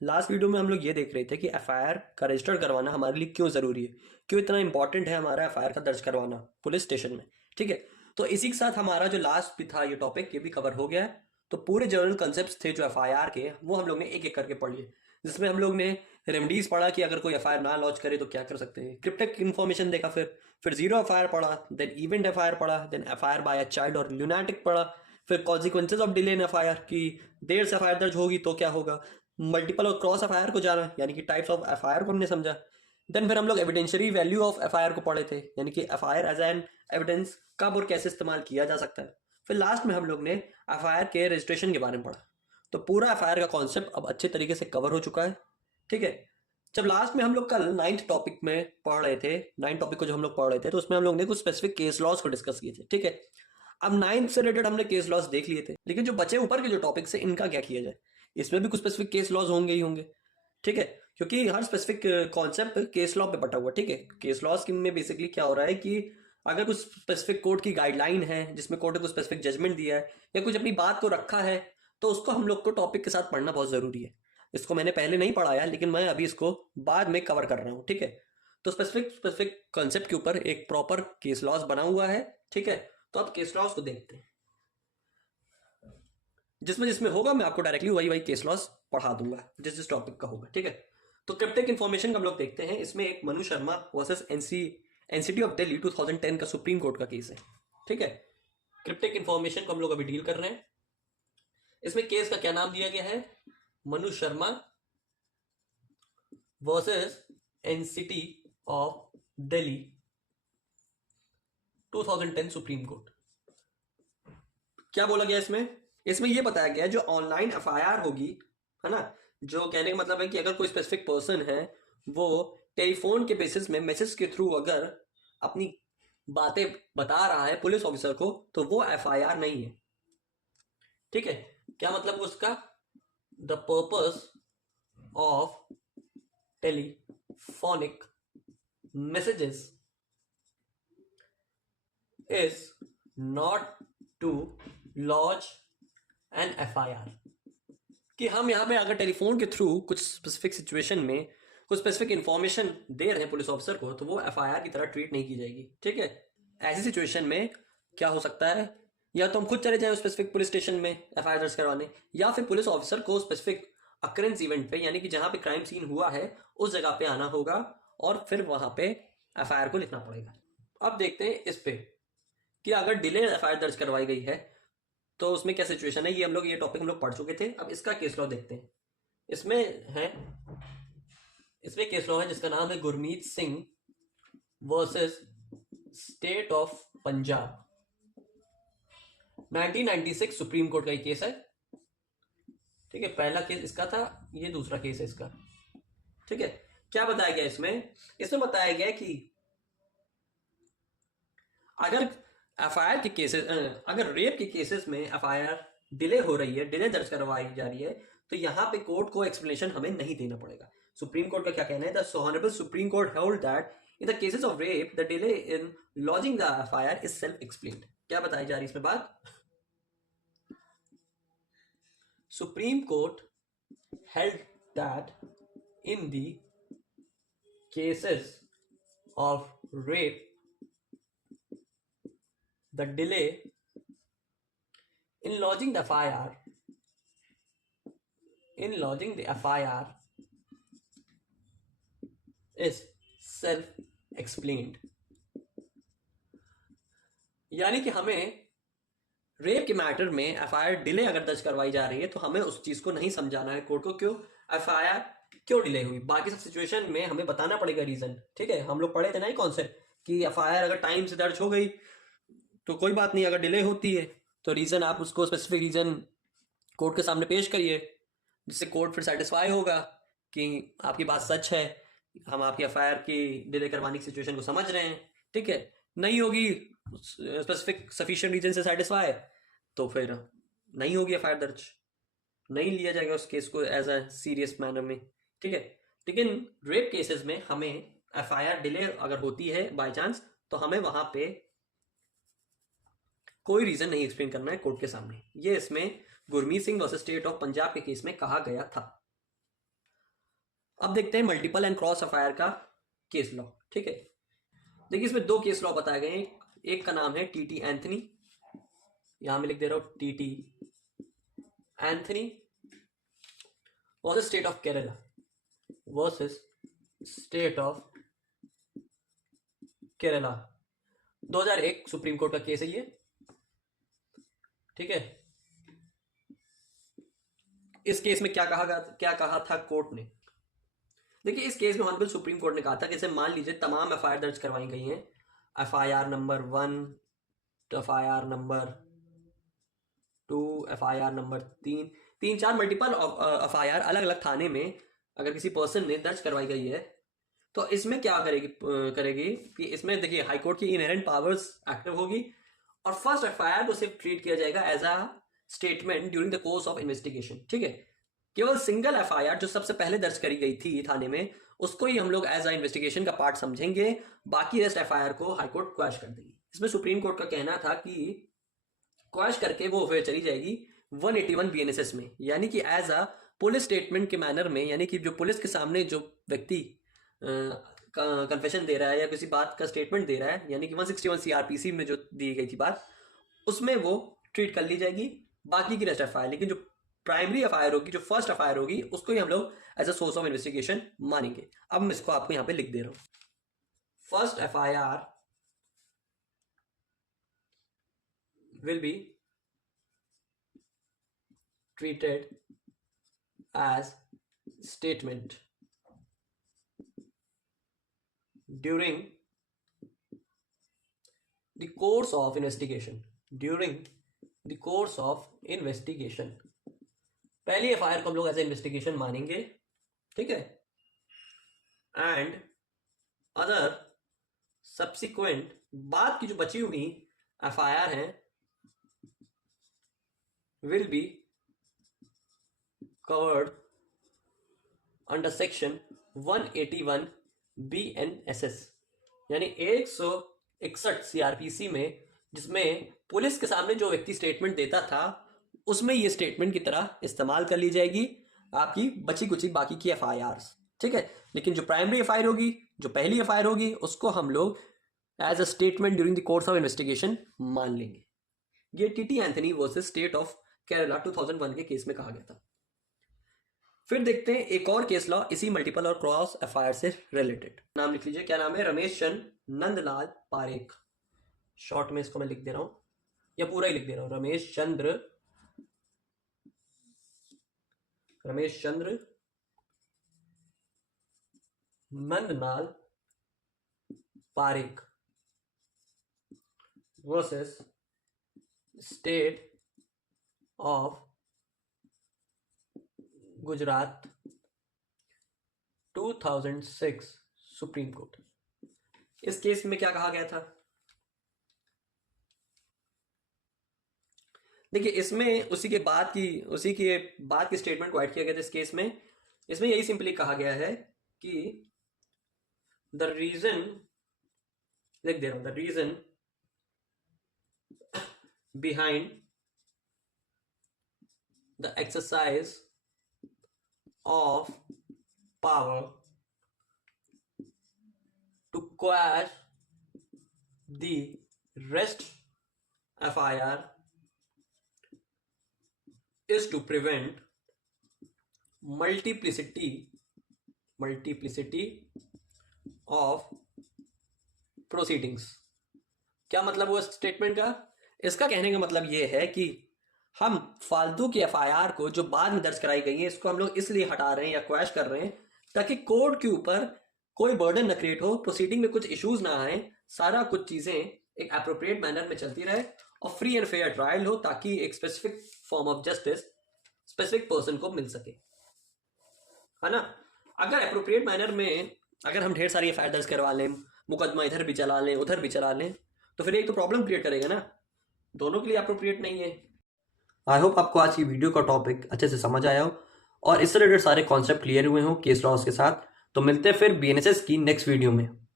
Last video में हम लोग ये देख रहे थे कि एफआईआर का रजिस्टर करवाना हमारे लिए क्यों ज़रूरी है, क्यों इतना इंपॉर्टेंट है हमारा एफआईआर का दर्ज करवाना पुलिस स्टेशन में। ठीक है, तो इसी के साथ हमारा जो लास्ट भी था ये टॉपिक ये भी कवर हो गया है। तो पूरे जनरल कंसेप्ट थे जो एफआईआर के, वो हम लोग ने एक एक करके पढ़ लिए, जिसमें हम लोग ने रेमडीज पढ़ा कि अगर कोई एफआईआर ना लॉन्च करे तो क्या कर सकते हैं, क्रिप्टिक इन्फॉर्मेशन देखा, फिर जीरो एफआईआर पढ़ा, देन इवेंट एफआईआर पढ़ा, then FIR by a child और ल्यूनाटिक पढ़ा, फिर consequences of delay in FIR की देर से एफआईआर दर्ज होगी तो क्या होगा, मल्टीपल और क्रॉस एफआईआर को जाना यानी कि टाइप्स ऑफ एफआईआर को हमने समझा। देन फिर हम लोग एविडेंशियरी वैल्यू ऑफ एफआईआर को पढ़े थे, यानी कि एफआईआर एज एन एविडेंस कब और कैसे इस्तेमाल किया जा सकता है। फिर लास्ट में हम लोग ने एफआईआर के रजिस्ट्रेशन के बारे में पढ़ा। तो पूरा एफआईआर का कॉन्सेप्ट अब अच्छे तरीके से कवर हो चुका है। ठीक है, जब लास्ट में हम लोग कल 9th टॉपिक में पढ़ रहे थे, 9th टॉपिक को जो हम लोग पढ़ रहे थे, तो उसमें हम लोग ने कुछ स्पेसिफिक केस लॉज को डिस्कस किए थे। ठीक है, अब 9th से रिलेटेड हमने केस लॉज देख लिए थे, लेकिन जो बचे ऊपर के जो टॉपिक्स है इनका क्या किया जाए, इसमें भी कुछ स्पेसिफिक केस लॉज होंगे ही होंगे। ठीक है, क्योंकि हर स्पेसिफिक कॉन्सेप्ट केस लॉ पे बटा हुआ। ठीक है, केस लॉज में बेसिकली क्या हो रहा है कि अगर कुछ स्पेसिफिक कोर्ट की गाइडलाइन है जिसमें कोर्ट ने कुछ स्पेसिफिक जजमेंट दिया है या कुछ अपनी बात को रखा है, तो उसको हम लोग को टॉपिक के साथ पढ़ना बहुत जरूरी है। इसको मैंने पहले नहीं पढ़ाया, लेकिन मैं अभी इसको बाद में कवर कर रहा हूँ। ठीक है, तो स्पेसिफिक स्पेसिफिक कॉन्सेप्ट के ऊपर एक प्रॉपर केस लॉज बना हुआ है। ठीक है, तो अब केस लॉज को देखते हैं, जिसमें जिसमें होगा मैं आपको डायरेक्टली वही वही केस लॉज पढ़ा दूंगा जिस जिस टॉपिक का होगा। ठीक है, तो क्रिप्टिक इन्फॉर्मेशन का हम लोग देखते हैं। इसमें एक Manu Sharma versus NCT of Delhi 2010 का सुप्रीम कोर्ट का केस है। ठीक है, क्रिप्टिक इन्फॉर्मेशन को हम लोग अभी डील कर रहे हैं। इसमें केस का क्या नाम दिया गया है, Manu Sharma versus NCT of Delhi 2010 supreme court. क्या बोला गया इसमें, इसमें यह बताया गया जो ऑनलाइन एफआईआर होगी, है ना, जो कहने का मतलब है कि अगर कोई स्पेसिफिक पर्सन है वो टेलीफोन के बेसिस में मैसेज के थ्रू अगर अपनी बातें बता रहा है पुलिस ऑफिसर को, तो वो एफआईआर नहीं है। ठीक है, क्या मतलब उसका, the purpose of telephonic messages is not to launch an FIR, कि हम यहां पे अगर टेलीफोन के थ्रू कुछ स्पेसिफिक सिचुएशन में कुछ स्पेसिफिक इंफॉर्मेशन दे रहे हैं पुलिस ऑफिसर को, तो वो एफआईआर की तरह ट्रीट नहीं की जाएगी। ठीक है, ऐसी सिचुएशन में क्या हो सकता है, या तो हम खुद चले जाएं स्पेसिफिक पुलिस स्टेशन में एफआईआर दर्ज करवाने, या फिर पुलिस ऑफिसर को स्पेसिफिक अक्रेंस इवेंट पे, यानी कि जहां पे क्राइम सीन हुआ है उस जगह पे आना होगा और फिर वहां पे एफआईआर को लिखना पड़ेगा। अब देखते हैं इस पे कि अगर डिले एफआईआर दर्ज करवाई गई है तो उसमें क्या सिचुएशन है। ये हम लोग ये टॉपिक हम लोग पढ़ चुके थे। अब इसका केस लॉ देखते हैं। इसमें है, इसमें केस लॉ है जिसका नाम है Gurmeet Singh versus state of Punjab, 1996 supreme court का ये केस है। ठीक है, पहला केस इसका था, ये दूसरा केस है इसका। ठीक है, क्या बताया गया इसमें, इसमें बताया गया कि अगर एफआईआर के केसेस, अगर रेप के केसेस में एफआईआर डिले हो रही है, डिले दर्ज करवाई जा रही है, तो यहां पे कोर्ट को एक्सप्लेनेशन हमें नहीं देना पड़ेगा। सुप्रीम कोर्ट का क्या कहना है, the honourable supreme court hold that in the cases of rape the delay in lodging the FIR is self explained. क्या बताई जा रही है इसमें बात, supreme court held that in the cases of rape, the delay in lodging the FIR, in lodging the FIR is self-explained। यानी कि हमें रेप के मैटर में एफआईआर डिले अगर दर्ज करवाई जा रही है तो हमें उस चीज को नहीं समझाना है कोर्ट को, क्यों एफआईआर क्यों डिले हुई, बाकी सब सिचुएशन में हमें बताना पड़ेगा रीजन। ठीक है, हम लोग पढ़े थे ना कॉन्सेप्ट कि एफआईआर अगर टाइम से दर्ज हो गई तो कोई बात नहीं, अगर डिले होती है तो रीजन आप उसको स्पेसिफिक रीजन कोर्ट के सामने पेश करिए, जिससे कोर्ट फिर सेटिस्फाई होगा कि आपकी बात सच है, हम आपकी एफआईआर की डिले करवाने की सिचुएशन को समझ रहे हैं। ठीक है, नहीं होगी स्पेसिफिक सफिशिएंट रीजन से सेटिस्फाई, तो फिर नहीं होगी एफआईआर दर्ज, नहीं लिया जाएगा उस केस को एज अ सीरियस मैनर में। ठीक है, लेकिन रेप केसेस में हमें एफआईआर डिले अगर होती है बाय चांस, तो हमें वहां पे कोई रीजन नहीं एक्सप्लेन करना है कोर्ट के सामने। ये इसमें Gurmeet Singh versus state of Punjab के केस में कहा गया था। अब देखते हैं मल्टीपल एंड क्रॉस एफआईआर का केस लॉ। ठीक है, देखिए इसमें दो केस लॉ बताए गए हैं। एक का नाम है टीटी एंथनी, यहां मैं लिख दे रहा हूं TT Anthony versus state of Kerala versus state of Kerala. 2001 supreme court का केस है ये। ठीक है, इस केस में क्या कहा था कोर्ट ने? देखिए इस केस में ऑनरेबल सुप्रीम कोर्ट ने कहा था कि जैसे मान लीजिए तमाम एफआईआर दर्ज करवाई गई हैं, FIR number 1, FIR number 2, FIR number 3, 3-4 multiple FIR अलग अलग थाने में अगर किसी पर्सन ने दर्ज करवाई गई है, तो इसमें क्या करेगी कि इसमें देखिए हाईकोर्ट की इनहेरेंट पावर्स एक्टिव होगी और फर्स्ट एफआईआर को सिर्फ ट्रीट किया जाएगा as a statement during the course of investigation. ठीक है, केवल सिंगल एफआईआर जो सबसे पहले दर्ज करी गई थी थाने में, उसको ही हम लोग एज अ इन्वेस्टिगेशन का पार्ट समझेंगे, बाकी रेस्ट एफआईआर को हाईकोर्ट क्वैश कर देगी। इसमें सुप्रीम कोर्ट का कहना था कि क्वैश करके वो फिर चली जाएगी 181 बीएनएसएस में, यानी कि एज अ पुलिस स्टेटमेंट के मैनर में, यानी कि जो पुलिस के सामने जो व्यक्ति कन्फेशन दे रहा है या किसी बात का स्टेटमेंट दे रहा है, यानी कि 161 सीआरपीसी में जो दी गई थी बात, उसमें वो ट्रीट कर ली जाएगी, बाकी की रेस्ट एफआईआर। लेकिन जो प्राइमरी एफआईआर होगी, जो फर्स्ट एफआईआर होगी, उसको ही हम लोग as a source of investigation मानेंगे। अब मैं इसको आपको यहां पे लिख दे रहा हूं। First FIR will be treated as statement during the course of investigation, during the course of investigation। पहली एफआईआर को हम लोग एज ए इन्वेस्टिगेशन मानेंगे। ठीक है, एंड अदर सब्सिक्वेंट बाद की जो बची हुई एफआईआर हैं will be covered under section 181 BNSS, यानी 161 सीआरपीसी में, जिसमें पुलिस के सामने जो व्यक्ति स्टेटमेंट देता था, उसमें ये स्टेटमेंट की तरह इस्तेमाल कर ली जाएगी आपकी बची कुची बाकी की एफआईआर। ठीक है, लेकिन जो प्राइमरी एफआईआर होगी, जो पहली एफआईआर होगी, उसको हम लोग as a statement during the course of investigation मान लेंगे। ये TT Anthony versus state of Kerala 2001 के केस में कहा गया था। फिर देखते हैं एक और केस लॉ इसी मल्टीपल और क्रॉस एफआईआर से रिलेटेड। नाम लिख लीजिए, क्या नाम है? रमेश चंद्र नंदलाल पारेख। शॉर्ट में इसको मैं लिख दे रहा हूं या पूरा ही लिख दे रहा हूं, Ramesh Chandra Nandlal Parekh versus state of Gujarat 2006 supreme court. इस केस में क्या कहा गया था? देखिए इसमें उसी के बाद की स्टेटमेंट को ऐड किया गया था इस केस में। इसमें यही सिंपली कहा गया है कि द रीजन, लिख दे रहा हूं, the reason behind the exercise of power to quash the rest FIR is to prevent multiplicity of proceedings। क्या मतलब हुआ स्टेटमेंट का? इसका कहने का मतलब यह है कि हम फालतू की एफआईआर को जो बाद में दर्ज कराई गई है, इसको हम लोग इसलिए हटा रहे हैं या क्वैश कर रहे हैं ताकि कोर्ट के ऊपर कोई बर्डन न क्रिएट हो, प्रोसीडिंग में कुछ इश्यूज ना आए, सारा कुछ चीजें एक एप्रोप्रिएट मैनर में चलती रहे और फ्री एंड फेयर ट्रायल हो, ताकि एक specific form of justice specific person को मिल सके, है ना। अगर एप्रोप्रिएट मैनर में अगर हम ढेर सारी एफआईआर दर्ज करवा लें, मुकदमा इधर भी चला लें उधर भी चला लें, तो फिर एक तो प्रॉब्लम क्रिएट करेगा ना, दोनों के लिए एप्रोप्रिएट नहीं है। आई होप आपको आज की वीडियो का टॉपिक अच्छे से समझ आया हो और इससे रिलेटेड सारे कॉन्सेप्ट क्लियर हुए हों केस लॉस के साथ। तो मिलते हैं फिर बीएनएसएस की नेक्स्ट वीडियो में।